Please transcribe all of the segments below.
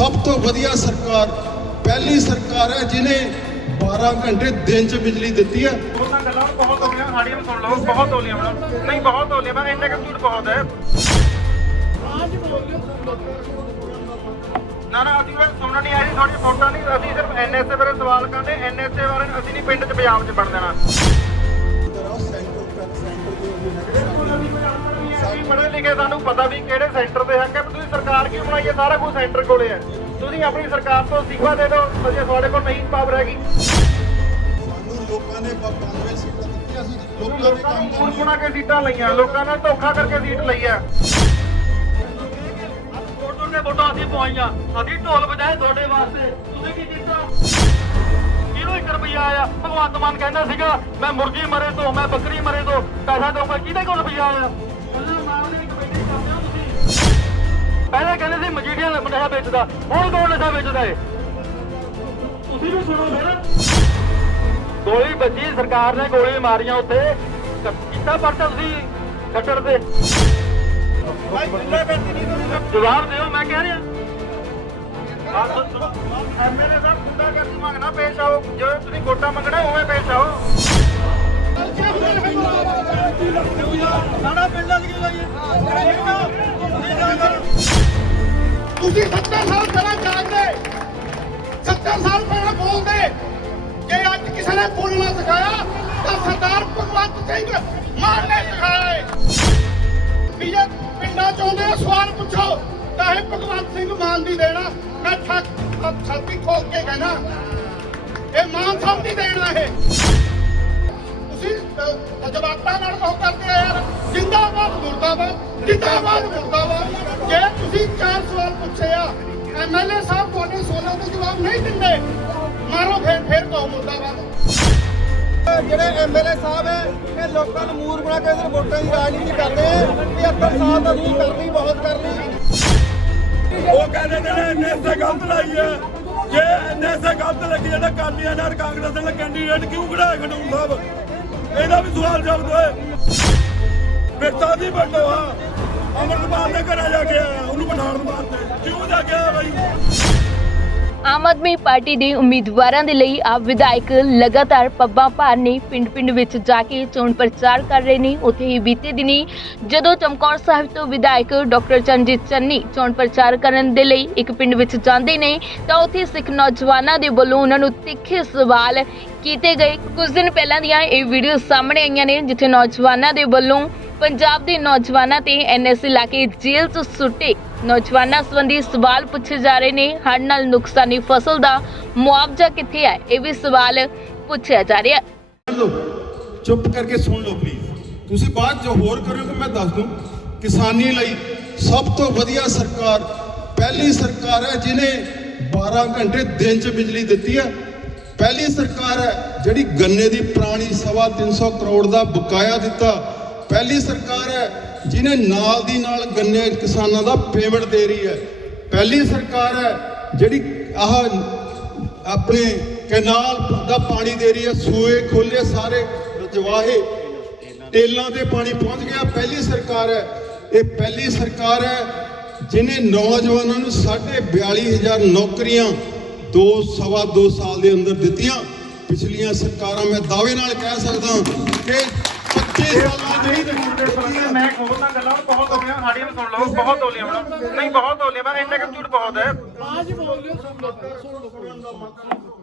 ਸਭ ਤੋਂ ਵਧੀਆ ਸਰਕਾਰ, ਪਹਿਲੀ ਸਰਕਾਰ ਹੈ ਜਿਨੇ 12 ਘੰਟੇ ਦਿਨ 'ਚ ਬਿਜਲੀ ਦਿੱਤੀ ਹੈ। ਉਹਨਾਂ ਗੱਲਾਂ ਨੂੰ ਬਹੁਤ ਹੋ ਗਈਆਂ ਸਾਡੀਆਂ ਸੁਣ ਲਓ, ਬਹੁਤ ਹੋ ਗਈਆਂ ਨਹੀਂ, ਬਹੁਤ ਹੋ ਗਈਆਂ ਮੈਂ ਇੰਨੇ ਕੁ ਝੂਠ ਬਹੁਤ ਹੈ। ਨਾ ਨਾ, ਅਸੀਂ ਉਹ ਸੁਣਨ ਨਹੀਂ ਆਈ ਤੁਹਾਡੀ ਫੋਟੋ ਨਹੀਂ, ਅਸੀਂ ਸਿਰਫ ਐਨਐਸਏ ਬਾਰੇ ਸਵਾਲ ਕਰਦੇ ਐਨਐਸਏ ਬਾਰੇ ਅਸੀਂ ਨਹੀਂ ਪਿੰਡ 'ਚ, ਪੰਜਾਬ 'ਚ ਬਣ ਦੇਣਾ ਪੜ੍ਹੇ ਲਿਖੇ ਸਾਨੂੰ ਪਤਾ ਵੀ ਕਿਹੜੇ ਸੈਂਟਰ ਦੇ ਹੱਕ ਹੈ ਪਰ ਤੁਸੀਂ ਸਰਕਾਰ ਕਿਉਂ ਬਣਾਈ ਹੈ? ਸਾਰਾ ਕੁਝ ਸੈਂਟਰ ਕੋਲੇ ਹੈ। ਤੁਸੀਂ ਆਪਣੀ ਸਰਕਾਰ ਤੋਂ ਸਿੱਖਵਾ ਦੇ ਦਿਓ ਅਜੇ ਤੁਹਾਡੇ ਕੋਲ ਨਹੀਂ ਪਾਵਰ ਹੈਗੀ। ਸਾਨੂੰ ਲੋਕਾਂ ਨੇ 92 ਸੀਟਾਂ ਦਿੱਤੀਆਂ ਸੀ ਲੋਕਾਂ ਦੇ ਕੰਮ ਹੁਣ ਬਣਾ ਕੇ ਸੀਟਾਂ ਲਈਆਂ ਲੋਕਾਂ ਨੇ ਧੋਖਾ ਕਰਕੇ ਸੀਟ ਲਈ ਆ ਵੋਟਾਂ ਦੇ ਵੋਟਾਂ ਅਸੀਂ ਪਵਾਈਆਂ ਅਸੀਂ ਢੋਲ ਵਜਾਏ ਤੁਹਾਡੇ ਵਾਸਤੇ। ਤੁਸੀਂ ਕੀ ਕੀਤਾ? ਕਿਹਨੂੰ 1 ਰੁਪਿਆ ਆਇਆ? ਭਗਵੰਤ ਮਾਨ ਕਹਿੰਦਾ ਸੀਗਾ ਮੈਂ ਮੁਰਗੀ ਮਰੇ ਤੋਂ ਮੈਂ ਬੱਕਰੀ ਮਰੇ ਤੋਂ ਪੈਸਾ ਦਊਂਗਾ। ਕਿਹਦੇ ਕੋਲ ਰੁਪਿਆ ਆਇਆ? ਪਹਿਲਾਂ ਕਹਿੰਦੇ ਸੀ ਮਜੀਡੀਆਂ ਨਸ਼ਾ ਵੇਚਦਾ ਹੁਣ ਕੌਣ ਨਸ਼ਾ ਵੇਚਦਾ ਏ ਤੁਸੀਂ ਵੀ ਸੁਣੋ ਫਿਰ। ਗੋਲੀ ਵੱਜੀ ਸਰਕਾਰ ਨੇ ਗੋਲੀ ਮਾਰੀਆਂ ਉੱਥੇ। ਕ- ਕੀਤਾ ਪਰਚਾ ਤੁਸੀਂ ਖੱਟਰ ਤੇ? ਜਵਾਬ ਦਿਓ ਮੈਂ ਕਹਿ ਰਿਹਾ। ਐਮਐਲਏ ਸਾਹਿਬ ਗੁੰਡਾ ਕਰਦੀ ਮੰਗਣਾ ਪੇਸ਼ ਆਓ। ਜੇ ਤੁਸੀਂ ਵੋਟਾਂ ਮੰਗਣਾ ਉਵੇਂ ਪੇਸ਼ ਆਓ। ਸਾਡਾ ਪਿੰਡਾਂ ਦੀ ਤੁਸੀਂ 70 ਸਾਲ ਪਹਿਲਾਂ ਜਾਣਦੇ 70 ਸਾਲ ਪਹਿਲਾਂ ਬੋਲਦੇ। ਜੇ ਅੱਜ ਕਿਸੇ ਨੇ ਬੋਲਣਾ ਸਿਖਾਇਆ, ਤਾਂ ਸਰਦਾਰ ਭਗਵੰਤ ਸਿੰਘ ਮਾਨ ਨੇ ਸਿਖਾਇਆ ਏ ਵੀ ਜੇ ਪਿੰਡਾਂ ਚ ਸਵਾਲ ਪੁੱਛੋ। ਤਾਂ ਇਹ ਭਗਵੰਤ ਸਿੰਘ ਮਾਨ ਦੀ ਦੇਣਾ। ਮੈਂ ਠੱਕ ਛਾਤੀ ਖੋਲ ਕੇ ਕਹਿਣਾ। ਇਹ ਮਾਨ ਸਾਹਿਬ ਦੀ ਦੇਣਾ ਇਹ। ਤੁਸੀਂ ਜਵਾਬਾਂ ਨਾਲ ਕਹੋ ਕਰਦੇ ਆ ਯਾਰ। ਜਿੰਦਾਬਾਦ ਮੁਰਦਾਬਾਦ ਜਿੰਦਾਬਾਦ ਮੁਰਦਾਬਾਦ। ਜੇ ਤੁਸੀਂ ਐਮਐਲਏ ਸਾਹਿਬ ਤੁਹਾਡੇ ਸਵਾਲਾਂ ਦੇ ਜਵਾਬ ਨਹੀਂ ਦਿੰਦੇ। ਮਾਰੋ ਫੇਰ ਫੇਰ ਕਹੋ ਮੁਰਦਾਬਾਦ ਜਿਹੜੇ ਐਮਐਲਏ ਸਾਹਿਬ ਹੈ ਇਹ ਲੋਕਾਂ ਨੂੰ ਮੂਰ ਬਣਾ ਕੇ ਇਧਰ ਵੋਟਾਂ ਦੀ ਰਾਜਨੀਤੀ ਕਰਦੇ ਆ। ਵੀ 70 ਸਾਲ ਦਾ ਤੁਸੀਂ ਕਰਨੀ ਬਹੁਤ ਕਰ ਲਈ ਉਹ ਕਹਿੰਦੇ ਨੇ ਐਨਐਸਏ ਗਲਤ ਲਾਈ ਹੈ। ਜੇ ਐਨਐਸਏ ਗਲਤ ਲੱਗੀ ਜਾਂਦਾ ਕਾਲੀਆਂ ਨਾਲ ਕਾਂਗਰਸ ਦੇ ਕੈਂਡੀਡੇਟ ਕਿਉਂ ਖੜਾਏ ਖਡੂਰ ਸਾਹਿਬ? ਇਹਦਾ ਵੀ ਸਵਾਲ ਜਵਾਬ ਦੋਏ ਬਿਰਤਾ ਦੀ ਬਟੋ ਆ। ਅਮਰਪਾਲ ਦੇ ਘਰ ਜਾ ਕੇ ਉਹਨੂੰ ਆਮ ਆਦਮੀ ਪਾਰਟੀ ਦੇ ਉਮੀਦਵਾਰਾਂ ਦੇ ਲਈ ਆ ਵਿਧਾਇਕ ਲਗਾਤਾਰ ਪੱਬਾਂ ਭਾਰ ਨੇ ਪਿੰਡ-ਪਿੰਡ ਵਿੱਚ ਜਾ ਕੇ ਚੋਣ ਪ੍ਰਚਾਰ ਕਰ ਰਹੇ ਨੇ। ਉੱਥੇ ਹੀ ਬੀਤੇ ਦਿਨੀ ਜਦੋਂ ਚਮਕੌਰ ਸਾਹਿਬ ਤੋਂ ਵਿਧਾਇਕ ਡਾਕਟਰ ਚੰਜੀਤ ਚੰਨੀ ਚੋਣ ਪ੍ਰਚਾਰ ਕਰਨ ਦੇ ਲਈ ਇੱਕ ਪਿੰਡ ਵਿੱਚ ਜਾਂਦੇ ਨੇ, ਤਾਂ ਉੱਥੇ ਸਿੱਖ ਨੌਜਵਾਨਾਂ ਦੇ ਵੱਲੋਂ ਉਹਨਾਂ ਨੂੰ ਤਿੱਖੇ ਸਵਾਲ ਕੀਤੇ ਗਏ। ਕੁਝ ਦਿਨ ਪਹਿਲਾਂ ਦੀਆਂ ਇਹ ਵੀਡੀਓ ਸਾਹਮਣੇ ਆਈਆਂ ਨੇ, ਜਿੱਥੇ ਨੌਜਵਾਨਾਂ ਦੇ ਵੱਲੋਂ ਪੰਜਾਬ ਦੇ ਨੌਜਵਾਨਾਂ ਤੇ ਐਨਐਸਏ ਲਾ ਜੇਲ੍ਹ 'ਚ ਸੁੱਟੇ। ਨੌਜਵਾਨਾਂ ਸੰਬੰਧੀ ਸਵਾਲ ਪੁੱਛੇ ਜਾ ਰਹੇ ਨੇ। ਹੜ੍ਹ ਨਾਲ ਨੁਕਸਾਨੀ ਫਸਲ ਦਾ ਮੁਆਵਜ਼ਾ ਕਿੱਥੇ ਹੈ? ਇਹ ਵੀ ਸਵਾਲ ਪੁੱਛਿਆ ਜਾ ਰਿਹਾ। ਹੈ ਚੁੱਪ ਕਰਕੇ ਸੁਣ ਲਓ ਪਲੀਜ਼ ਤੁਸੀਂ ਬਾਅਦ ਜੋ ਹੋਰ ਕਰੋਗੇ ਮੈਂ ਦੱਸ ਦੂੰ। ਕਿਸਾਨੀ ਲਈ ਸਭ ਤੋਂ ਵਧੀਆ ਸਰਕਾਰ, ਪਹਿਲੀ ਸਰਕਾਰ ਹੈ ਜਿਨੇ 12 ਘੰਟੇ ਦਿਨ 'ਚ ਬਿਜਲੀ ਦਿੱਤੀ ਹੈ। ਪਹਿਲੀ ਸਰਕਾਰ ਹੈ ਜਿਹੜੀ ਗੰਨੇ ਦੀ ਪੁਰਾਣੀ ਸਵਾ 300 ਕਰੋੜ ਦਾ ਬਕਾਇਆ ਦਿੱਤਾ। ਪਹਿਲੀ ਸਰਕਾਰ ਹੈ, ਜਿਹਨੇ ਨਾਲ ਦੀ ਨਾਲ ਗੰਨੇ ਕਿਸਾਨਾਂ ਦਾ ਪੇਮੈਂਟ ਦੇ ਰਹੀ ਹੈ। ਪਹਿਲੀ ਸਰਕਾਰ ਹੈ, ਜਿਹੜੀ ਆਹ ਆਪਣੇ ਕੈਨਾਲ ਦਾ ਪਾਣੀ ਦੇ ਰਹੀ ਹੈ, ਸੂਏ, ਖੋਲੇ ਸਾਰੇ ਜਵਾਹੇ ਟੇਲਾਂ ਤੇ ਪਾਣੀ ਪਹੁੰਚ ਗਿਆ। ਪਹਿਲੀ ਸਰਕਾਰ ਹੈ, ਇਹ ਪਹਿਲੀ ਸਰਕਾਰ ਹੈ ਜਿਨੇ ਨੌਜਵਾਨਾਂ ਨੂੰ 42000 ਨੌਕਰੀਆਂ ਦੋ ਸਵਾ ਦੋ ਸਾਲ ਦੇ ਅੰਦਰ ਦਿੱਤੀਆਂ। ਪਿਛਲੀਆਂ ਸਰਕਾਰਾਂ, ਮੈਂ ਦਾਅਵੇ ਨਾਲ ਕਹਿ ਸਕਦਾ ਕਿ ਮੈਂ ਉਹਨਾਂ ਗੱਲਾਂ ਨੂੰ ਬਹੁਤ ਹੋ ਗਈਆਂ ਸਾਡੀਆਂ ਵੀ ਸੁਣ ਲਓ ਬਹੁਤ ਹੋ ਗਈਆਂ ਮੈਡਮ ਨਹੀਂ ਬਹੁਤ ਹੋ ਗਈਆਂ ਮੈਂ ਇੰਨੇ ਕੁ ਝੂਠ ਬਹੁਤ ਹੈ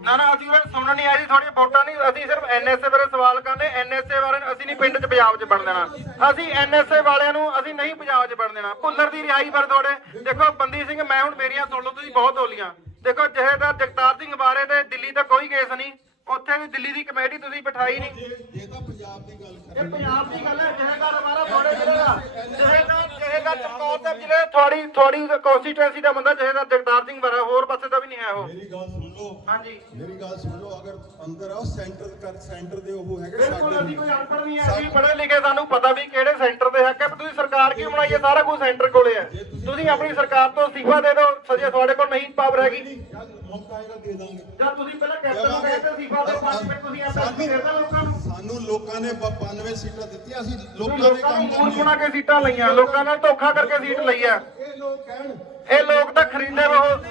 ਨਾ ਨਾ ਅਸੀਂ ਉਹ ਸੁਣਨ ਨਹੀਂ ਆਈ ਤੁਹਾਡੀ ਵੋਟਾਂ ਨਹੀਂ ਅਸੀਂ ਸਿਰਫ ਐਨਐਸਏ ਬਾਰੇ ਸਵਾਲ ਕਰਨੇ ਐਨਐਸਏ ਬਾਰੇ ਅਸੀਂ ਨਹੀਂ ਪਿੰਡ 'ਚ ਪੰਜਾਬ 'ਚ ਬਣ ਦੇਣਾ ਅਸੀਂ ਐਨਐਸਏ ਵਾਲਿਆਂ ਨੂੰ ਅਸੀਂ ਨਹੀਂ ਪੰਜਾਬ 'ਚ ਬਣ ਦੇਣਾ ਭੁੱਲਰ ਦੀ ਰਿਹਾਈ ਬਾਰੇ ਤੁਹਾਡੇ ਦੇਖੋ ਬੰਦੀ ਸਿੰਘ ਮੈਂ ਹੁਣ ਮੇਰੀਆਂ ਸੁਣ ਲਓ ਤੁਸੀਂ ਬਹੁਤ ਹੋਲੀਆਂ ਦੇਖੋ ਜਹੇਦਾਰ ਜਗਤਾਰ ਸਿੰਘ ਬਾਰੇ ਤੇ ਦਿੱਲੀ ਦਾ ਕੋਈ ਕੇਸ ਨਹੀਂ ਉੱਥੇ ਵੀ ਦਿੱਲੀ ਦੀ ਕਮੇਟੀ ਤੁਸੀਂ ਬਿਠਾਈ ਨਹੀਂ। ਇਹ ਤਾਂ ਪੰਜਾਬ ਦੀ ਗੱਲ ਕਰ ਇਹ ਪੰਜਾਬ ਦੀ ਗੱਲ ਹੈ ਜਹੇਦਾਰ ਹਮਾਰਾ ਥੋੜੇ ਜ਼ਿਲ੍ਹੇ ਦਾ। ਜਹੇਦਾਰ ਜਹੇਦਾਰ ਚਮਕੌਰ ਸਾਹਿਬ ਜ਼ਿਲ੍ਹੇ ਥੋੜੀ ਥੋੜੀ ਕਨਸਟੀਟੂਐਂਸੀ ਦਾ ਬੰਦਾ ਜਹੇਦਾਰ ਜਗਤਾਰ ਸਿੰਘ ਵਰਾ ਹੋਰ ਪਾਸੇ ਦਾ ਵੀ ਨਹੀਂ ਹੈ ਉਹ। ਮੇਰੀ ਗੱਲ ਸੁਣ ਲਓ। ਹਾਂਜੀ। ਮੇਰੀ ਗੱਲ ਸੁਣ ਲਓ ਅਗਰ ਅੰਦਰ ਆਓ ਸੈਂਟਰ ਕਰ ਸੈਂਟਰ ਦੇ ਉਹ ਹੈਗੇ ਬਿਲਕੁਲ ਅਸੀਂ ਕੋਈ ਅਨਪੜ੍ਹ ਨਹੀਂ ਹੈ ਅਸੀਂ ਪੜ੍ਹੇ ਲਿਖੇ ਸਾਨੂੰ ਪਤਾ ਵੀ ਕਿਹੜੇ ਸੈਂਟਰ ਦੇ ਹੱਕ ਹੈ ਤੁਸੀਂ ਸਰਕਾਰ ਕਿਉਂ ਬਣਾਈ ਹੈ? ਸਾਰਾ ਕੁਝ ਸੈਂਟਰ ਕੋਲੇ ਹੈ। ਤੁਸੀਂ ਆਪਣੀ ਸਰਕਾਰ ਤੋਂ ਸਿੱਖਵਾ ਦੇ ਦਿਓ ਸਜੇ ਤੁਹਾਡੇ ਕੋਲ ਨਹੀਂ ਪਾਵਰ ਹੈਗੀ। ਮੌਕਾ ਆਏਗਾ ਦੇ ਦਾਂਗੇ। ਜਦ ਤੁਸੀਂ ਪਹਿਲਾਂ ਕੈਪਟਨ ਨੂੰ ਕਹਿੰਦੇ ਸਿੱਖਵਾ ਦਿਓ ਪੰਜ ਮਿੰਟ ਤੁਸੀਂ ਐਮਐਸਪੀ ਦੇ ਦਿਓ ਲੋਕਾਂ ਨੂੰ। ਸਾਨੂੰ ਲੋਕਾਂ ਨੇ 92 ਸੀਟਾਂ ਦਿੱਤੀਆਂ ਅਸੀਂ ਲੋਕਾਂ ਦੇ ਕੰਮ ਕਰਨੇ ਬਣਾ ਕੇ ਸੀਟਾਂ ਲਈਆਂ ਲੋਕਾਂ ਨਾਲ ਧੋਖਾ ਕਰਕੇ ਸੀਟ ਲਈ ਆ। ਇਹ ਲੋਕ ਕਹਿਣ। ਇਹ ਲੋਕ ਤਾਂ ਖਰੀਦੇ ਉਹ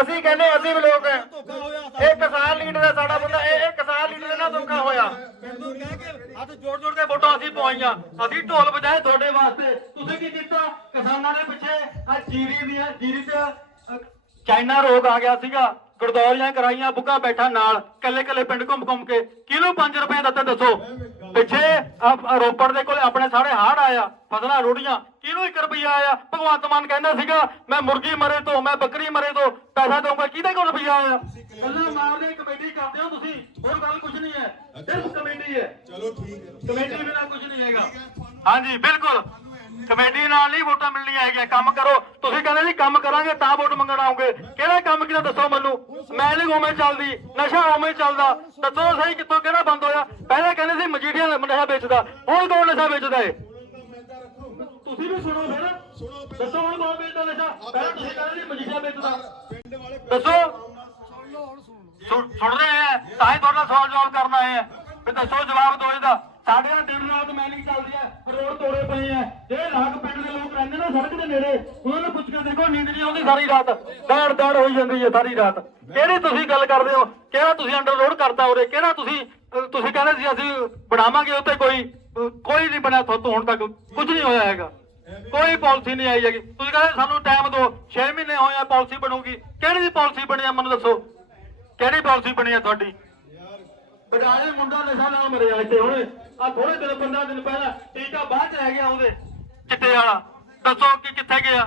ਅਸੀਂ ਕਹਿੰਦੇ ਅਸੀਂ ਵੀ ਲੋਕ ਹੈ। ਇਹ ਕਿਸਾਨ ਲੀਡਰ ਹੈ ਸਾਡਾ ਬੰਦਾ ਇਹ ਇਹ ਕਿਸਾਨ ਲੀਡਰ ਨਾਲ ਧੋਖਾ ਹੋਇਆ। ਮੈਨੂੰ ਕਹਿ ਕੇ ਹੱਥ ਜੋੜ ਜੋੜ ਕੇ ਵੋਟਾਂ ਅਸੀਂ ਪਵਾਈਆਂ। ਅਸੀਂ ਢੋਲ ਵਜਾਏ ਤੁਹਾਡੇ ਵਾਸਤੇ। ਤੁਸੀਂ ਕੀ ਕੀਤਾ? ਕਿਸਾਨਾਂ ਦੇ ਪਿੱਛੇ ਆ ਜੀਰੀ ਦੀਆਂ ਜੀਰੀ ਤੇ ਚਾਈਨਾ ਰੋਗ ਆ ਗਿਆ ਸੀਗਾ। ਗਰਦੌਰੀਆਂ ਕਰਾਈਆਂ ਬੁੱਗਾ ਬੈਠਾ ਨਾਲ ਕੱਲੇ ਕੱਲੇ ਪਿੰਡ ਘੁੰਮ ਘੁੰਮ ਕੇ। ਕਿਹਨੂੰ 5 ਰੁਪਏ ਦਿੱਤੇ ਦੱਸੋ? ਪਿੱਛੇ ਰੋਪੜ ਦੇ ਕੋਲੇ ਆਪਣੇ ਸਾਰੇ ਹਾੜ ਆਇਆ ਫਸਲਾਂ ਰੋੜੀਆਂ। ਕਿਹਨੂੰ 1 ਰੁਪਿਆ ਆਇਆ? ਭਗਵੰਤ ਮਾਨ ਕਹਿੰਦਾ ਸੀਗਾ ਮੈਂ ਮੁਰਗੀ ਮਰੇ ਤੋਂ ਮੈਂ ਬੱਕਰੀ ਮਰੇ ਤੋਂ ਪੈਸਾ ਦਊਂਗਾ। ਕਿਹਦੇ ਕੋਲ ਰੁਪਿਆ ਆਇਆ? ਕੱਲਾ ਮਾਰਦੇ ਕਮੇਟੀ ਕਰਦੇ ਹੋ ਤੁਸੀਂ ਹੋਰ ਗੱਲ ਕੁਝ ਨਹੀਂ ਹੈ। ਸਿਰਫ ਕਮੇਟੀ ਹੈ। ਚਲੋ ਠੀਕ ਹੈ ਕਮੇਟੀ ਬਿਨਾ ਕੁਝ ਨਹੀਂ ਹੈਗਾ। ਹਾਂਜੀ ਬਿਲਕੁਲ। ਕਮੇਟੀ ਨਾਲ ਨਹੀਂ ਵੋਟਾਂ ਮਿਲਣੀਆਂ ਹੈਗੀਆਂ, ਕੰਮ ਕਰੋ। ਤੁਸੀਂ ਕਹਿੰਦੇ ਜੀ ਕੰਮ ਕਰਾਂਗੇ, ਤਾਂ ਵੋਟ ਮੰਗਣ ਆਉਂਗੇ। ਕਿਹੜਾ ਕੰਮ ਕਿਹਦਾ ਦੱਸੋ ਮੈਨੂੰ? ਮੈਲਿੰਗ ਉਵੇਂ ਚੱਲਦੀ, ਨਸ਼ਾ ਉਵੇਂ ਚੱਲਦਾ। ਦੱਸੋ ਸਹੀ ਕਿੱਥੋਂ ਕਿਹੜਾ ਬੰਦ ਹੋਇਆ? ਪਹਿਲਾਂ ਕਹਿੰਦੇ ਸੀ ਮਜੀਠੀਆਂ ਨਸ਼ਾ ਵੇਚਦਾ, ਹੁਣ ਕੌਣ ਨਸ਼ਾ ਵੇਚਦਾ ਏ? ਤੁਸੀਂ ਵੀ ਸੁਣੋ ਫਿਰ। ਦੱਸੋ ਹੁਣ ਕੌਣ ਵੇਚਦਾ ਨਸ਼ਾ? ਪਹਿਲਾਂ ਤੁਸੀਂ ਕਹਿੰਦੇ ਸੀ ਮਜੀਠੀਆਂ ਵੇਚਦਾ। ਦੱਸੋ। ਸੁਣ ਰਹੇ ਆ, ਤਾਂ ਹੀ ਤੁਹਾਡਾ ਸਵਾਲ ਜਵਾਬ ਕਰਨਾ ਆਏ ਆ ਦੱਸੋ ਜਵਾਬ ਦਿਓ ਇਹਦਾ। ਸਾਡੇ ਨਾਲ ਦਿਨ ਰਾਤ ਮੈਨਿੰਗ ਚੱਲਦੀ ਹੈ ਰੋਡ ਤੋੜੇ ਪਏ ਆ। ਜਿਹੜੇ ਲਾਗ ਪਿੰਡ ਦੇ ਲੋਕ ਰਹਿੰਦੇ ਨੇ, ਸੜਕ ਦੇ ਨੇੜੇ। ਉਹਨਾਂ ਨੂੰ ਪੁੱਛ ਕੇ ਦੇਖੋ, ਨੀਂਦ ਨਹੀਂ ਆਉਂਦੀ ਸਾਰੀ ਰਾਤ। ਦਾੜ ਦਾੜ ਹੋਈ ਜਾਂਦੀ ਹੈ ਸਾਰੀ ਰਾਤ। ਕਿਹੜੀ ਤੁਸੀਂ ਗੱਲ ਕਰਦੇ ਹੋ? ਕਿਹੜਾ ਤੁਸੀਂ ਅੰਡਰ ਲੋਡ ਕਰਤਾ ਉਰੇ? ਕਿਹੜਾ ਤੁਸੀਂ ਤੁਸੀਂ ਕਹਿੰਦੇ ਸੀ ਅਸੀਂ ਬਣਾਵਾਂਗੇ ਉੱਤੇ ਕੋਈ ਕੋਈ ਨਹੀਂ ਬਣਿਆ ਤੋਂ ਹੁਣ ਤੱਕ। ਕੁਝ ਨਹੀਂ ਹੋਇਆ ਹੈਗਾ। ਕੋਈ ਪਾਲਿਸੀ ਨਹੀਂ ਆਈ ਹੈਗੀ। ਤੁਸੀਂ ਕਹਿੰਦੇ ਸਾਨੂੰ ਟਾਈਮ ਦਿਓ। 6 ਮਹੀਨੇ ਹੋਏ ਆ ਪਾਲਿਸੀ ਬਣੂਗੀ। ਕਿਹੜੀ ਦੀ ਪਾਲਿਸੀ ਬਣੀ ਆ? ਮੈਨੂੰ ਦੱਸੋ। ਕਿਹੜੀ ਪਾਲਿਸੀ ਬਣੀ ਆ ਤੁਹਾਡੀ? ਬਡਾਲੇ ਮੁੰਡਾ ਨਸ਼ਾ ਨਾਲ ਮਰਿਆ ਇੱਥੇ ਹੁਣ। ਆ ਥੋੜੇ ਦਿਨ 15 ਦਿਨ ਪਹਿਲਾਂ ਟੀਕਾ ਬਾਅਦ ਚ ਰਹਿ ਗਿਆ ਉਹਦੇ। ਚਿੱਟੇ ਵਾਲਾ ਦੱਸੋ ਕਿ ਕਿੱਥੇ ਗਿਆ?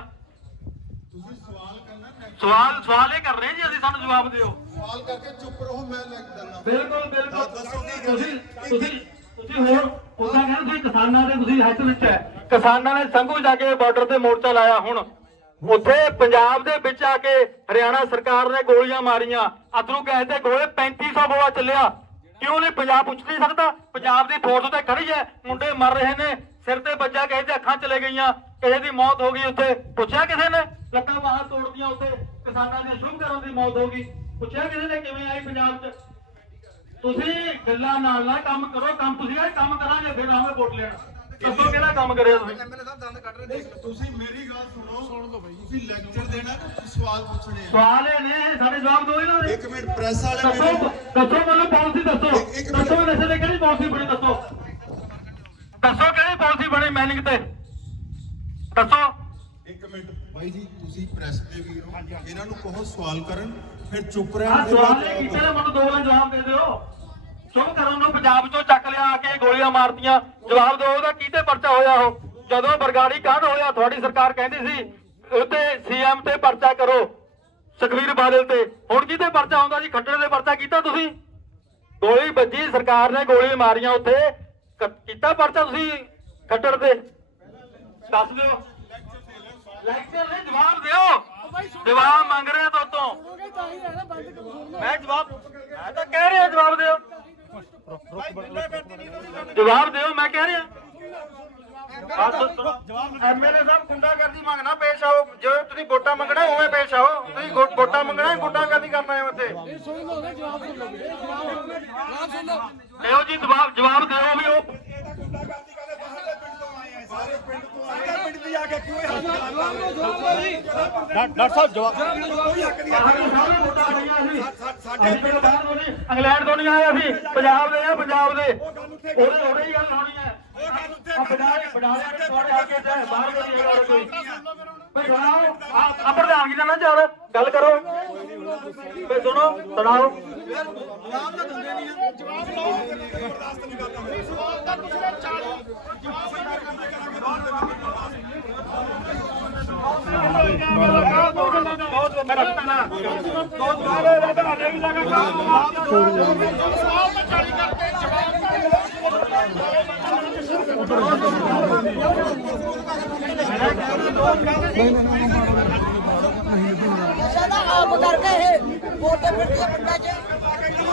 ਤੁਸੀਂ ਸਵਾਲ ਕਰਨਾ ਸਵਾਲ ਸਵਾਲ ਇਹ ਕਰ ਰਹੇ ਜੀ ਅਸੀਂ ਸਾਨੂੰ ਜਵਾਬ ਦਿਓ। ਸਵਾਲ ਕਰਕੇ ਚੁੱਪ ਰਹੋ ਮੈਂ ਲੈ ਦਿੰਦਾ ਬਿਲਕੁਲ ਬਿਲਕੁਲ। ਦੱਸੋ ਕੀ ਤੁਸੀਂ ਤੁਸੀਂ ਤੁਸੀਂ ਹੋਰ ਉਹਦਾ ਕਹਿੰਦੇ ਤੁਸੀਂ ਕਿਸਾਨਾਂ ਦੇ ਤੁਸੀਂ ਹੱਥ ਵਿੱਚ ਹੈ। ਕਿਸਾਨਾਂ ਨੇ ਸੰਘੂ ਜਾ ਕੇ ਬਾਰਡਰ ਤੇ ਮੋਰਚਾ ਲਾਇਆ ਹੁਣ। ਉੱਥੇ ਪੰਜਾਬ ਦੇ ਵਿੱਚ ਆ ਕੇ ਹਰਿਆਣਾ ਸਰਕਾਰ ਨੇ ਗੋਲੀਆਂ ਮਾਰੀਆਂ। ਅਥਰੂ ਕਹਿੰਦੇ ਗੋਲੇ 3500 ਗੋਲਾ ਚੱਲਿਆ। ਕਿਉਂ ਨਹੀਂ? ਪੰਜਾਬ ਪੁੱਛ ਨਹੀਂ ਸਕਦਾ। ਪੰਜਾਬ ਦੀ ਫੋਰਸ ਤੇ ਖੜੀ ਹੈ। ਮੁੰਡੇ ਮਰ ਰਹੇ ਨੇ। ਸਿਰ ਤੇ ਵੱਜਾ ਕਿਸੇ ਦੇ ਅੱਖਾਂ ਚਲੇ ਗਈਆਂ। ਕਿਸੇ ਦੀ ਮੌਤ ਹੋ ਗਈ ਉੱਥੇ। ਪੁੱਛਿਆ ਕਿਸੇ ਨੇ? ਲੱਤਾਂ ਬਾਹਾਂ ਤੋੜਦੀਆਂ ਉੱਥੇ। ਕਿਸਾਨਾਂ ਦੇ ਸ਼ੁਭ ਕਰਨ ਦੀ ਮੌਤ ਹੋ ਗਈ। ਪੁੱਛਿਆ ਕਿਸੇ ਨੇ ਕਿਵੇਂ ਆਈ ਪੰਜਾਬ 'ਚ? ਤੁਸੀਂ ਗੱਲਾਂ ਨਾਲ ਨਾ ਕੰਮ ਕਰੋ। ਕੰਮ ਤੁਸੀਂ ਇਹ ਕੰਮ ਕਰਾਂਗੇ, ਫਿਰ ਆਵੇਂ ਵੋਟ ਲੈਣਾ। ਦੱਸੋ ਕਿਹੜਾ ਕੰਮ ਕਰਿਆ ਤੁਸੀਂ? ਤੁਸੀਂ ਮੇਰੀ ਗੱਲ ਸੁਣੋ। ਸੁਣ ਲਓ ਬਈ। ਤੁਸੀਂ ਲੈਕਚਰ ਦੇਣਾ ਕਿ ਤੁਸੀਂ ਸਵਾਲ ਪੁੱਛਣੇ ਆ। ਸਵਾਲ ਇਹ ਨੇ ਸਾਡੇ ਜਵਾਬ ਦਿਓ ਇਹਨਾਂ ਦੇ। ਇੱਕ ਮਿੰਟ ਪ੍ਰੈਸ ਵਾਲੇ ਦੱਸੋ ਮੈਨੂੰ ਦੱਸੋ ਮੈਨੂੰ ਪਾਲਿਸੀ ਦੱਸੋ। ਇੱਕ- ਇੱਕ ਮਿੰਟ। ਦੱਸੋ ਨਸ਼ੇ ਦੀ ਕਿਹੜੀ ਪਾਲਿਸੀ ਬਣੀ ਦੱਸੋ। ਦੱਸੋ ਕਿਹੜੀ ਪਾਲਿਸੀ ਬਣੀ ਮੈਨਿੰਗ ਤੇ? ਦੱਸੋ। ਇੱਕ ਮਿੰਟ। ਬਾਈ ਜੀ ਤੁਸੀਂ ਪ੍ਰੈਸ ਦੇ ਵੀਰ ਹੋ। ਇਹਨਾਂ ਨੂੰ ਕਹੋ ਸਵਾਲ ਕਰਨ ਫਿਰ ਚੁੱਪ ਰਹਿਣ ਦੇ ਸਵਾਲ ਬਾਅਦ ਇਹ ਕੀਤੇ ਨੇ ਮੈਨੂੰ ਦੋ ਵਾਰ ਜਵਾਬ ਦੇ ਦਿਓ। ਚੁੱਪ ਕਰਨ ਨੂੰ ਪੰਜਾਬ ਚੋਂ ਚੱਕ ਲਿਆ ਆ ਕੇ ਗੋਲੀਆਂ ਮਾਰਤੀਆਂ? ਜਵਾਬ ਦਿਓ ਉਹਦਾ ਕਿਹਤੇ ਪਰਚਾ ਹੋਇਆ ਉਹ? ਜਦੋਂ ਬਰਗਾੜੀ ਕਾਂਡ ਹੋਇਆ? ਤੁਹਾਡੀ ਸਰਕਾਰ ਕਹਿੰਦੀ ਸੀ ਉੱਤੇ ਸੀਐਮ ਤੇ ਪਰਚਾ ਕਰੋ। ਸੁਖਵੀਰ ਬਾਦਲ ਤੇ। ਹੁਣ ਕਿਹਤੇ ਪਰਚਾ ਹੁੰਦਾ ਜੀ? ਖੱਟੜ ਦੇ ਪਰਚਾ ਕੀਤਾ ਤੁਸੀਂ? ਗੋਲੀ ਵੱਜੀ ਸਰਕਾਰ ਨੇ ਗੋਲੀ ਮਾਰੀਆਂ ਉੱਥੇ। ਕੀਤਾ ਪਰਚਾ ਤੁਸੀਂ ਖੱਟੜ ਤੇ? ਦੱਸ ਦਿਓ। ਲੈਕਚਰ ਦੇ ਜਵਾਬ ਦਿਓ। ਜਵਾਬ ਮੰਗ ਰਹੇ ਤੋਂ ਤੋਂ ਮੈਂ ਜਵਾਬ ਮੈਂ ਤਾਂ ਕਹਿ ਰਿਹਾ ਜਵਾਬ ਦਿਓ। ਜਵਾਬ ਦਿਓ ਮੈਂ ਕਹਿ ਰਿਹਾ। ਐਮਐਲਏ ਸਾਹਿਬ ਗੁੰਡਾਗਰਦੀ ਮੰਗਣਾ ਪੇਸ਼ ਆਓ। ਜੋ ਤੁਸੀਂ ਵੋਟਾਂ ਮੰਗਣਾ ਉਵੇਂ ਪੇਸ਼ ਆਓ। ਤੁਸੀਂ ਵੋਟਾਂ ਮੰਗਣਾ ਗੁੰਡਾਗਰਦੀ ਕਰਨਾ ਹੈ ਉੱਥੇ। ਦਿਓ ਜੀ ਜਵਾਬ ਜਵਾਬ ਦਿਓ ਵੀ ਉਹ ਇੰਗਲੈਂਡ ਤੋਂ ਨਹੀਂ ਆਏ ਅਸੀਂ। ਪੰਜਾਬ ਦੇ ਆ ਪੰਜਾਬ ਦੇ। ਉਹਦੇ ਉਹਦੇ ਹੀ ਗੱਲ ਹੋਣੀ ਹੈ। ਆ ਬਡਾਲੇ ਬਡਾਲੇ ਦੇ ਤੁਹਾਡੇ ਆ ਕੇ ਤੇ ਬਾਹਰ ਕੋਈ ਨਹੀਂ ਹੈਗਾ ਕੋਈ ਭਈ ਸੁਣਾਓ ਆ ਆ ਪ੍ਰਧਾਨਗੀ ਦਾ ਨਾ ਚੱਲ ਗੱਲ ਕਰੋ। ਭਈ ਸੁਣੋ ਸੁਣਾਓ। ਨਸ਼ਾ ਦਾ ਆਪ ਕਰਕੇ ਇਹ ਵੋਟੇ ਫਿਰਦੇ ਪਿੰਡਾਂ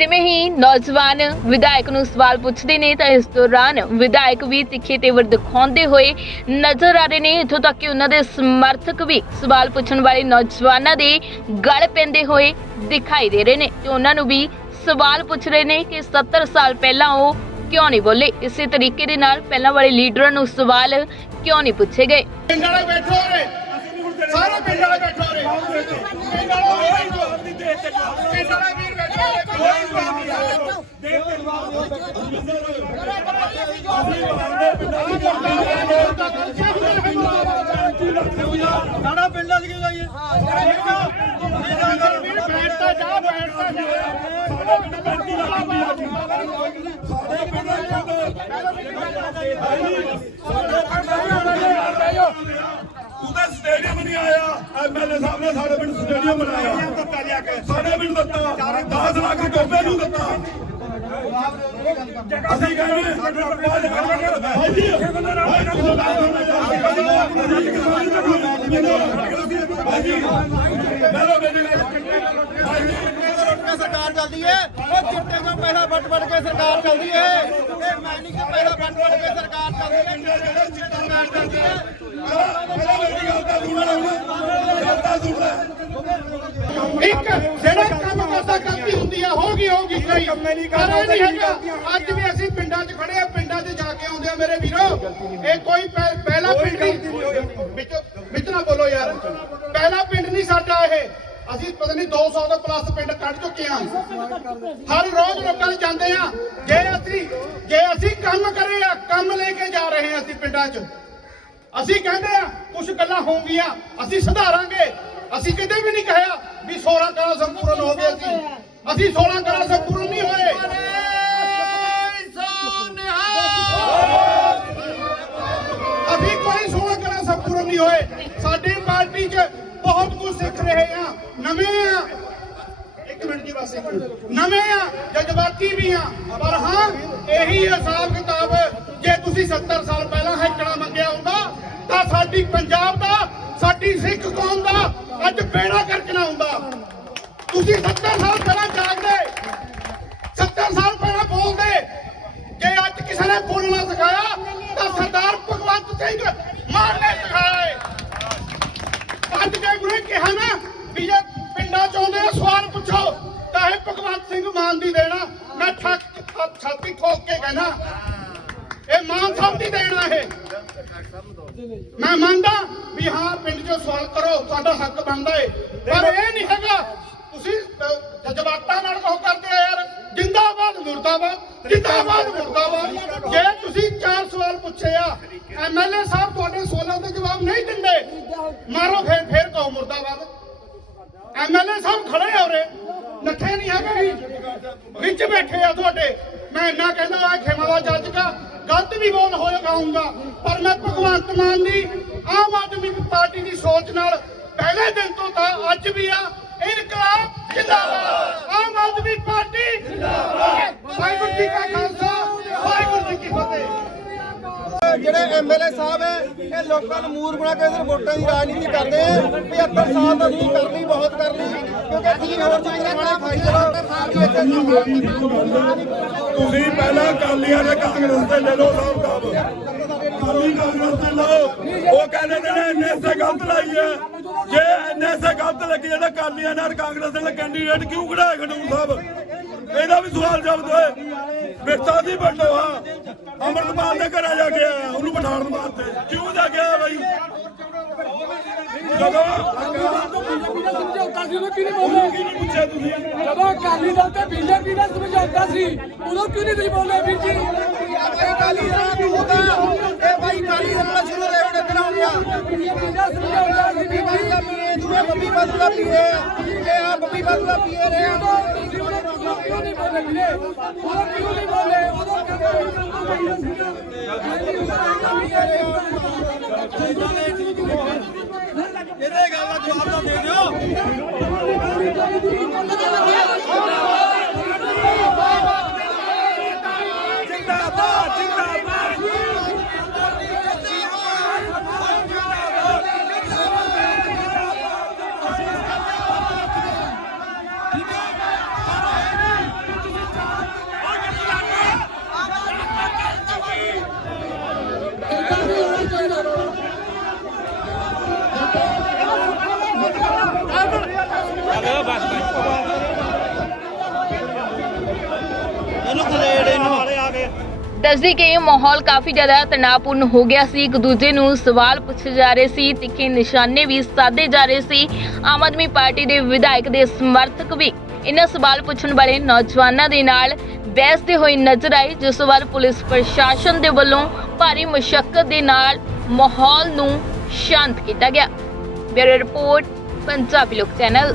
ਜਿਵੇਂ ਹੀ ਨੌਜਵਾਨ ਵਿਧਾਇਕ ਨੂੰ ਸਵਾਲ ਪੁੱਛਦੇ ਨੇ ਤਾਂ ਇਸ ਦੌਰਾਨ ਵਿਧਾਇਕ ਵੀ ਤਿੱਖੇ ਤੇਵਰ ਦਿਖਾਉਂਦੇ ਹੋਏ ਨਜ਼ਰ ਆ ਰਹੇ ਨੇ। ਇੱਥੋਂ ਤੱਕ ਕਿ ਉਹਨਾਂ ਦੇ ਸਮਰਥਕ ਵੀ ਸਵਾਲ ਪੁੱਛਣ ਵਾਲੇ ਨੌਜਵਾਨਾਂ ਦੇ ਗਲ ਪੈਂਦੇ ਹੋਏ ਦਿਖਾਈ ਦੇ ਰਹੇ ਨੇ ਤੇ ਉਹਨਾਂ ਨੂੰ ਵੀ ਸਵਾਲ ਪੁੱਛ ਰਹੇ ਨੇ ਕਿ 70 ਸਾਲ ਪਹਿਲਾਂ ਉਹ ਕਿਉਂ ਨਹੀਂ ਬੋਲੇ? ਇਸੇ ਤਰੀਕੇ ਦੇ ਨਾਲ ਪਹਿਲਾਂ ਵਾਲੇ ਲੀਡਰਾਂ ਨੂੰ ਸਵਾਲ ਕਿਉਂ ਨਹੀਂ ਪੁੱਛੇ ਗਏ? ਪਿੰਡ ਵਾਲੇ ਬੈਠੋ ਰੇ ਸਾਰੇ ਪਿੰਡ ਵਾਲੇ ਬੈਠੋ ਰੇ ਪਿੰਡ ਵਾਲੇ ਸਾਡਾ ਪਿੰਡ ਵਾਲੇ ਵੀਰ ਬੈਠੋ ਰੇ ਕੋਈ ਜਵਾਬ ਨਹੀਂ ਆ ਸਾਡਾ ਪਿੰਡਾਂ 'ਚ ਕਿਉਂ ਜਾਈਏ ਬੈਠਦਾ ਜਾ ਬੈਠਦਾ ਉਹਦਾ ਸਟੇਡੀਅਮ ਨਹੀਂ ਆਇਆ। ਐਮਐਲਏ ਸਾਹਿਬ ਨੇ ਸਾਡੇ ਪਿੰਡ ਸਟੇਡੀਅਮ ਬਣਾਇਆ। ਸਾਡੇ ਪਿੰਡ ਦਿੱਤਾ। 10 ਲੱਖ ਟੋਪੇ ਨੂੰ ਦਿੱਤਾ। ਅਸੀਂ ਕਹਿੰਦੇ ਹਾਂਜੀ ਹਾਂਜੀ ਮੈਲੋ ਮੇਰੀ ਕੇ ਸਰਕਾਰ ਚੱਲਦੀ ਏ? ਉਹ ਚਿੱਟੇ ਤੋਂ ਪੈਸਾ ਵੱਟ ਵੱਟ ਕੇ ਸਰਕਾਰ ਚੱਲਦੀ ਏ। ਇਹ ਮੈਨਿੰਗ ਤੋਂ ਪੈਸਾ ਵੱਟ ਵੱਟ ਕੇ ਸਰਕਾਰ ਚੱਲਦੀ ਏ। ਜਿਹੜੀ ਸਰਕਾਰ ਚੱਲਦੀ ਏ ਪਹਿਲਾਂ ਮੇਰੀ ਗੱਲ ਤਾਂ ਸੁਣ ਲੈ ਹੁਣ ਗੱਲ ਤਾਂ ਸੁਣ ਲੈ ਇੱਕ ਜਿਹੜਾ ਕੰਮ ਕਰਦਾ ਗਲਤੀ ਹੁੰਦੀ ਆ ਹੋਗੀ ਹੋਗੀ ਕੋਈ ਕੰਮੇ ਨਹੀਂ। ਕਰਦਾ ਨਹੀਂ ਹੈਗਾ। ਅੱਜ ਵੀ ਅਸੀਂ ਪਿੰਡਾਂ 'ਚ ਖੜੇ ਆ ਪਿੰਡਾਂ 'ਚ ਜਾ ਕੇ ਆਉਂਦੇ ਆ ਮੇਰੇ ਵੀਰੋ। ਇਹ ਕੋਈ ਪਹਿ- ਪਹਿਲਾ ਪਿੰਡ ਨਹੀਂ। ਵਿੱਚ ਵਿੱਚ ਨਾ ਬੋਲੋ ਯਾਰ। ਪਹਿਲਾ ਪਿੰਡ ਨਹੀਂ ਸਾਡਾ ਇਹ। ਅਸੀਂ ਪਤਾ ਨਹੀਂ 200 ਤੋਂ ਪਲੱਸ ਪਿੰਡ ਕੱਢ ਚੁੱਕੇ ਆ ਹਰ ਰੋਜ਼ ਲੋਕਾਂ ਦੇ ਜਾਂਦੇ ਆ ਜੇ ਅਸੀਂ ਜੇ ਅਸੀਂ ਕੰਮ ਕਰੇ ਆ, ਕੰਮ ਲੈ ਕੇ ਜਾ ਰਹੇ ਆ ਅਸੀਂ ਪਿੰਡਾਂ 'ਚ। ਅਸੀਂ ਕਹਿੰਦੇ ਆ ਕੁਝ ਗੱਲਾਂ ਹੋਣਗੀਆਂ ਅਸੀਂ ਸੁਧਾਰਾਂਗੇ। ਅਸੀਂ ਕਿਤੇ ਵੀ ਨਹੀਂ ਕਹਿਆ ਵੀ 16 ਕਲਾ ਸੰਪੂਰਨ ਹੋ ਗਏ ਸੀ ਅਸੀਂ 16 ਕਲਾ ਸੰਪੂਰਨ ਨਹੀਂ ਹੋਏ। ਅਸੀਂ ਕੋਈ 16 ਕਲਾ ਸੰਪੂਰਨ ਨਹੀਂ ਹੋਏ। ਸਾਡੀ ਪਾਰਟੀ 'ਚ ਬਹੁਤ ਕੁਝ ਸਿੱਖ ਰਹੇ ਆ ਨਵੇਂ ਆ। ਇੱਕ ਮਿੰਟ ਜੀ ਬਸ ਨਵੇਂ ਆ, ਜਜ਼ਬਾਤੀ ਵੀ ਆ। ਪਰ ਹਾਂ, ਇਹੀ ਹਿਸਾਬ ਕਿਤਾਬ, ਜੇ ਤੁਸੀਂ 70 ਸਾਲ ਪਹਿਲਾਂ ਹੈਕੜਾ ਮੰਗਿਆ ਹੁੰਦਾ, ਤਾਂ ਸਾਡੀ ਪੰਜਾਬ ਦਾ, ਸਾਡੀ ਸਿੱਖ ਕੌਮ ਦਾ ਅੱਜ ਬੇੜਾ ਕਰਕਣਾ ਹੁੰਦਾ। ਤੁਸੀਂ 70 ਸਾਲ ਪਹਿਲਾਂ ਕਿਹਾ ਨਾ ਵੀ ਜੇ ਪਿੰਡਾਂ ਚ ਆਉਂਦੇ ਆ ਸਵਾਲ ਪੁੱਛੋ। ਤਾਂ ਇਹ ਭਗਵੰਤ ਸਿੰਘ ਮਾਨ ਦੀ ਦੇਣਾ। ਮੈਂ ਠੱਕ ਛਾਤੀ ਠੋਕ ਕੇ ਕਹਿਣਾ। ਇਹ ਮਾਨ ਸਾਹਿਬ ਦੀ ਦੇਣਾ ਇਹ। ਮੈਂ ਮੰਨਦਾ ਵੀ ਹਾਂ, ਪਿੰਡ 'ਚੋਂ ਸਵਾਲ ਕਰੋ, ਤੁਹਾਡਾ ਹੱਕ ਬਣਦਾ ਏ। ਪਰ ਇਹ ਨਹੀਂ ਹੈਗਾ, ਤੁਸੀਂ ਜਜ਼ਬਾਤਾਂ ਨਾਲ ਕਹੋ ਕਰਦੇ ਆ ਯਾਰ। ਜਿੰਦਾਬਾਦ ਮੁਰਦਾਬਾਦ ਜਿੰਦਾਬਾਦ ਮੁਰਦਾਬਾਦ। ਜੇ ਤੁਸੀਂ ਚਾਰ ਸਵਾਲ ਪੁੱਛੇ ਆ ਐਮਐਲਏ ਸਾਹਿਬ ਤੁਹਾਡੇ ਸਵਾਲਾਂ ਦੇ ਜਵਾਬ ਨਹੀਂ ਦਿੰਦੇ। ਮਾਰੋ ਫੇਰ ਫੇਰ ਕਹੋ ਮੁਰਦਾਬਾਦ। ਐਮਐਲਏ ਸਾਹਿਬ ਖੜੇ ਆ ਉਰੇ। ਨੱਠੇ ਨਹੀਂ ਹੈਗੇ। ਵਿੱਚ ਬੈਠੇ ਆ ਤੁਹਾਡੇ। ਮੈਂ ਇੰਨਾ ਕਹਿੰਦਾ ਆ ਖੇਮਾ ਜੱਜ ਕਾ ਗਲਤ ਵੀ ਬੋਲ ਹੋਏਗਾ ਆਉਂਗਾ। ਪਰ ਮੈਂ ਭਗਵੰਤ ਮਾਨ ਦੀ ਆਮ ਆਦਮੀ ਪਾਰਟੀ ਦੀ ਸੋਚ ਨਾਲ ਪਹਿਲੇ ਦਿਨ ਤੋਂ ਤਾਂ ਅੱਜ ਵੀ ਆ, ਇਨਕਲਾਬ ਜਿੰਦਾਬਾਦ। ਆਮ ਆਦਮੀ ਪਾਰਟੀ ਜਿੰਦਾਬਾਦ। ਵਾਹਿਗੁਰੂ ਜੀ ਕਾ ਖਾਲਸਾ ਵਾਹਿਗੁਰੂ ਜੀ ਕੀ ਫਤਿਹ ਜਿਹੜੇ ਐਮਐਲਏ ਸਾਹਿਬ ਹੈ, ਇਹ ਲੋਕਾਂ ਨੂੰ ਮੂਰ ਬਣਾ ਕੇ ਇਧਰ ਵੋਟਾਂ ਦੀ ਰਾਜਨੀਤੀ ਕਰਦੇ ਆ। 75 ਸਾਲ ਦਾ ਤੁਸੀਂ ਕਰ ਬਹੁਤ ਕਰ ਕਿਉਂਕਿ ਤੁਸੀਂ ਹੋਰ ਚੀਜ਼ਾਂ ਵਾਲੇ ਖਾਈ ਚਲੋ ਤੁਸੀਂ ਪਹਿਲਾਂ ਕਾਲੀਆਂ ਦੇ ਕਾਂਗਰਸ ਦੇ ਲੈ ਲਓ ਸਭ ਕਾਲੀ ਕਾਂਗਰਸ ਤੇ ਲਓ। ਉਹ ਕਹਿੰਦੇ ਨੇ ਐਨਐਸਏ ਗਲਤ ਲਾਈ ਹੈ। ਜੇ ਐਨਐਸਏ ਗਲਤ ਲੱਗੀ ਜਾਂਦਾ ਕਾਲੀਆਂ ਨਾਲ ਕਾਂਗਰਸ ਦੇ ਕੈਂਡੀਡੇਟ ਕਿਉਂ ਖੜਾਏ ਖਡੂਰ ਸਾਹਿਬ? ਇਹਦਾ ਵੀ ਸਵਾਲ ਜਵਾਬ ਦੋਏ ਬਿਰਤਾ ਦੀ ਬੰਡੋ ਹਾਂ ਅਮਰਪਾਲ ਦੇ ਘਰ ਜਾ ਕੇ ਆਇਆ ਉਹਨੂੰ ਬਿਠਾਉਣ ਵਾਸਤੇ। ਕਿਉਂ ਜਾ ਕੇ ਆਇਆ ਬਾਈ? ਜਦੋਂ ਸਮਝੌਤਾ ਸੀ ਉਦੋਂ ਪੁੱਛਿਆ ਤੁਸੀਂ? ਜਦੋਂ ਅਕਾਲੀ ਦਲ ਤੇ ਬੀਜੇਪੀ ਦਾ ਸਮਝੌਤਾ ਸੀ ਉਦੋਂ ਕਿਉਂ ਨਹੀਂ ਤੁਸੀਂ ਬੋਲੇ ਵੀਰ ਜੀ? ਇਹ ਕਾਲੀ ਰਾਤ ਹੋਗਾ ਇਹ ਬਾਈ ਕਾਲੀ ਨਾਲ ਸ਼ੁਰੂ ਰਹੇ ਹੁਣ ਇੱਧਰ ਆਉਂਦਾ ਬੀਜੇਪੀ ਦਾ ਸਮਝੌਤਾ ਸੀ ਵੀਰ ਜੀ। ਬਾਦਲ ਦਾ ਪੀਏ ਦੂਏ ਬੱਬੀ ਬਾਦਲ ਦਾ ਪੀਏ ਇਹ ਆ, ਬੱਬੀ ਬਾਦਲ ਦਾ ਪੀਏ ਰਹੇ ਆ। ਤੁਸੀਂ ਉਦੋਂ ਇਹਦੇ ਗੱਲ ਦਾ ਜਵਾਬ ਤਾਂ ਦੇ ਦਿਓ ਦੱਸਦੀ ਕਿ ਇਹ ਮਾਹੌਲ ਕਾਫੀ ਜ਼ਿਆਦਾ ਤਣਾਅਪੂਰਨ ਹੋ ਗਿਆ ਸੀ। ਇੱਕ ਦੂਜੇ ਨੂੰ ਸਵਾਲ ਪੁੱਛੇ ਜਾ ਰਹੇ ਸੀ ਤਿੱਖੇ ਨਿਸ਼ਾਨੇ ਵੀ ਸਾਧੇ ਜਾ ਰਹੇ ਸੀ। ਆਮ ਆਦਮੀ ਪਾਰਟੀ ਦੇ ਵਿਧਾਇਕ ਦੇ ਸਮਰਥਕ ਵੀ ਇਹਨਾਂ ਸਵਾਲ ਪੁੱਛਣ ਵਾਲੇ ਨੌਜਵਾਨਾਂ ਦੇ ਨਾਲ ਬਹਿਸਦੇ ਹੋਏ ਨਜ਼ਰ ਆਏ, ਜਿਸ ਤੋਂ ਬਾਅਦ ਪੁਲਿਸ ਪ੍ਰਸ਼ਾਸਨ ਦੇ ਵੱਲੋਂ ਭਾਰੀ ਮੁਸ਼ਕਲ ਦੇ ਨਾਲ ਮਾਹੌਲ ਨੂੰ ਸ਼ਾਂਤ ਕੀਤਾ ਗਿਆ। ਬਿਊਰੋ ਰਿਪੋਰਟ, ਪੰਜਾਬੀ ਲੋਕ ਚੈਨਲ।